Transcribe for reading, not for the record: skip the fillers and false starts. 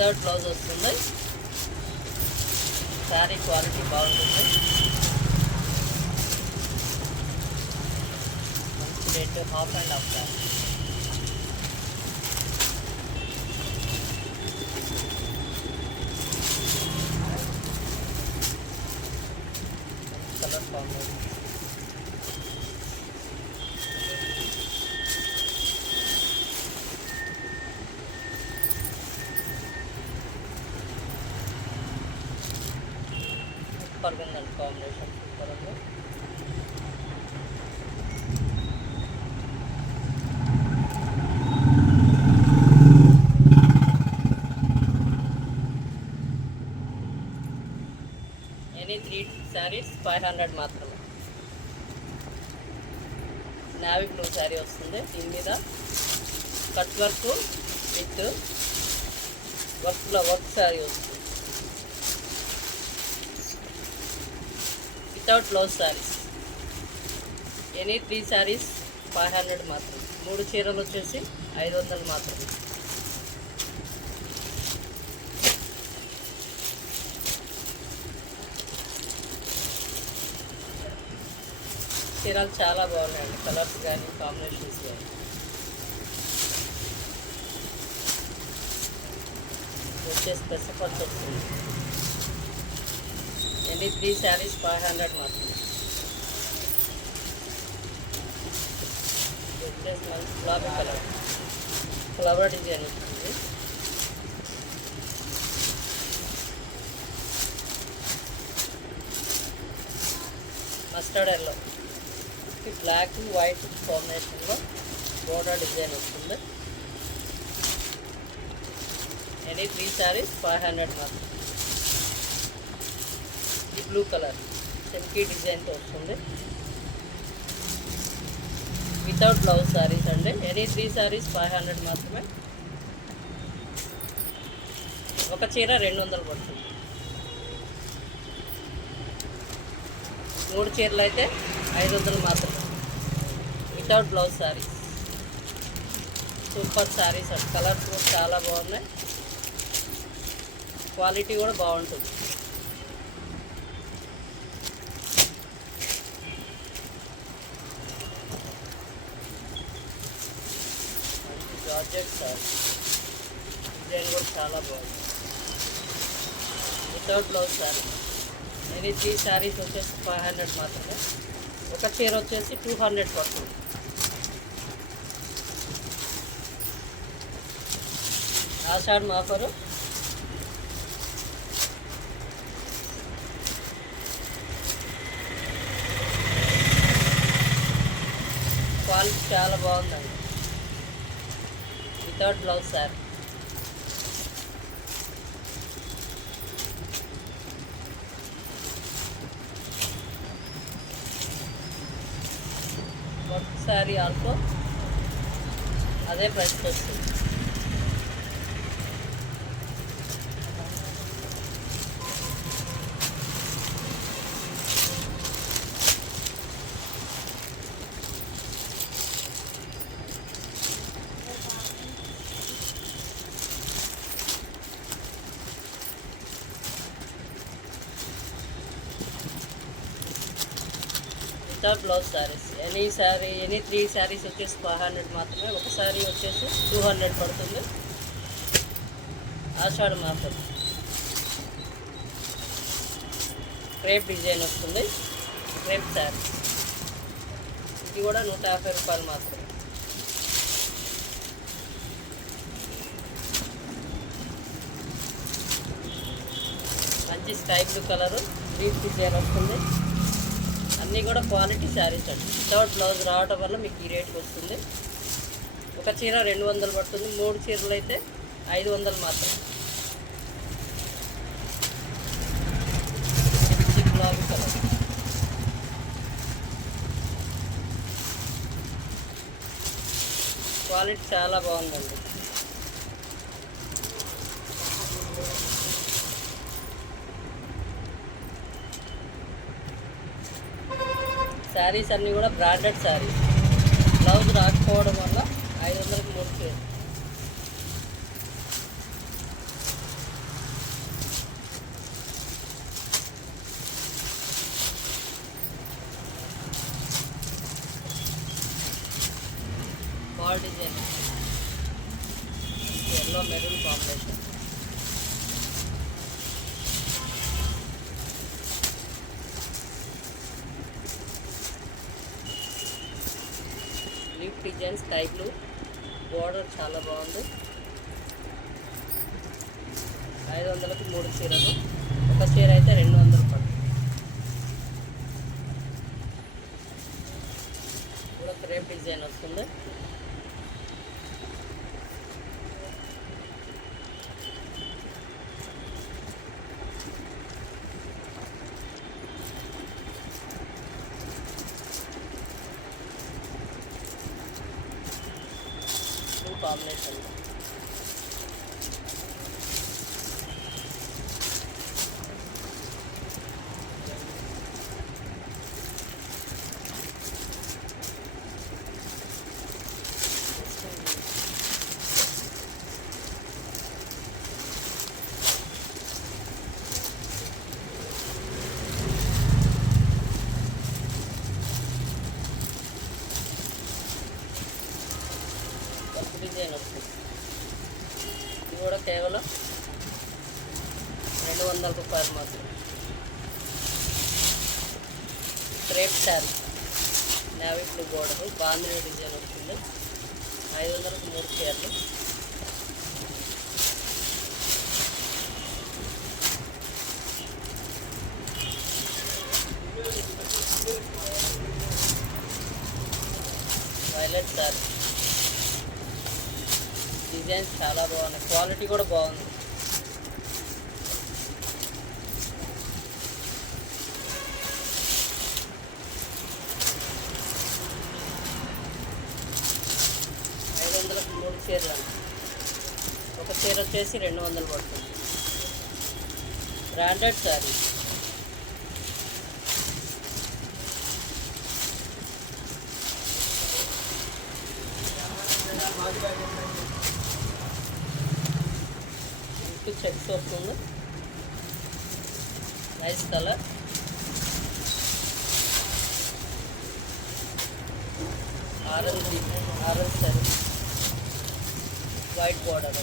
Without blouse వస్తుంది. Sari quality బాగుంటుంది. మంచి rate, half and half sari. Colour combination. సూపర్గా ఉందండి కాంబినేషన్, సూపర్ ఉంది. ఎనీ 3 శారీస్ 500 మాత్రమే. నావీ బ్లూ శారీ వస్తుంది. దీని మీద cut work with work sari వస్తుంది. Without blouse saris. Any 3 saris 500 మాత్రమే. 3 చీరలు వచ్చేసి 500 మాత్రమే. చీరలు చాలా బాగున్నాయండి, కలర్స్ కానీ కాంబినేషన్స్ కానీ. వచ్చేసి పెసపచ్చు వస్తుంది. ఎన్ని 3 శారీస్ 500 మాత్రమే. వచ్చేసి మంచి గులాబీ కలర్, ఫ్లవర్ డిజైన్ వస్తుంది. మస్టర్డ్ ఎల్లో బ్లాక్ వైట్ కాంబినేషన్లో బోర్డర్ డిజైన్ వస్తుంది. ఎనీ 3 శారీస్ 500 మాత్రం. ఇది బ్లూ కలర్ చెంకీ డిజైన్తో వస్తుంది. వితౌట్ బ్లౌజ్ శారీస్ అండి. ఎనీ 3 శారీస్ 500 మాత్రమే. ఒక చీర 200 పడుతుంది. 3 చీరలు అయితే 500 మాత్రమే. Without blouse saris. సూపర్ శారీస్ అండి. కలర్స్ కూడా చాలా బాగున్నాయి, క్వాలిటీ కూడా బాగుంటుంది. జార్జెట్ శారీ డిజైన్ కూడా చాలా బాగుంది. Without blouse sari. ఎనీ 3 శారీస్ వచ్చేసి 500 మాత్రమే. ఒక చీర వచ్చేసి 200 పడుతుంది. ఆషాఢ ఆఫరు. క్వాలిటీ చాలా బాగుందండి. Without blouse sari. వర్క్ శారీ ఆల్సో అదే ప్రైస్ వస్తుంది. Without blouse saris. ఎనీ 3 శారీస్ వచ్చేసి 500 మాత్రమే. ఒక శారీ వచ్చేసి 200 పడుతుంది. ఆషాఢ మాసం క్రేప్ డిజైన్ వస్తుంది. క్రేప్ శారీ. ఇది కూడా 150 రూపాయలు మాత్రమే. మంచి sky blue colour leaf design వస్తుంది. అన్నీ కూడా క్వాలిటీ శారీస్ అండి. వితౌట్ బ్లౌజ్ రావడం వల్ల మీకు ఈ రేట్కి వస్తుంది. ఒక చీర 200 పడుతుంది. 3 చీరలు అయితే 500 మాత్రం. గులాబీ కలర్. క్వాలిటీ చాలా బాగుందండి. శారీస్ అన్నీ కూడా బ్రాండెడ్ శారీస్. బ్లౌజ్ రాకపోవడం వల్ల 500కి 3 చీరలు. Yellow maroon combination. Leaf design sky blue, border చాలా బాగుంది. 500కి 3 చీరలు, ఒక చీర అయితే 200 పడుతుంది. కూడా క్రేప్ డిజైన్ వస్తుంది. Blue combination. డిజైన్ వస్తుంది. ఇది కూడా కేవలం 200 రూపాయలు మాత్రం. క్రేప్ sari, navy blue border, bandhani డిజైన్ వస్తుంది. 500కి 3 చీరలు. వైలెట్ శారీ, డిజైన్స్ చాలా బాగున్నాయి, క్వాలిటీ కూడా బాగుంది. $500కి 3 చీరలు అండి. ఒక చీర వచ్చేసి 200 పడుతుంది. బ్రాండెడ్ శారీ. చెక్స్ వస్తుంది, nice colour. Orange sari, white border.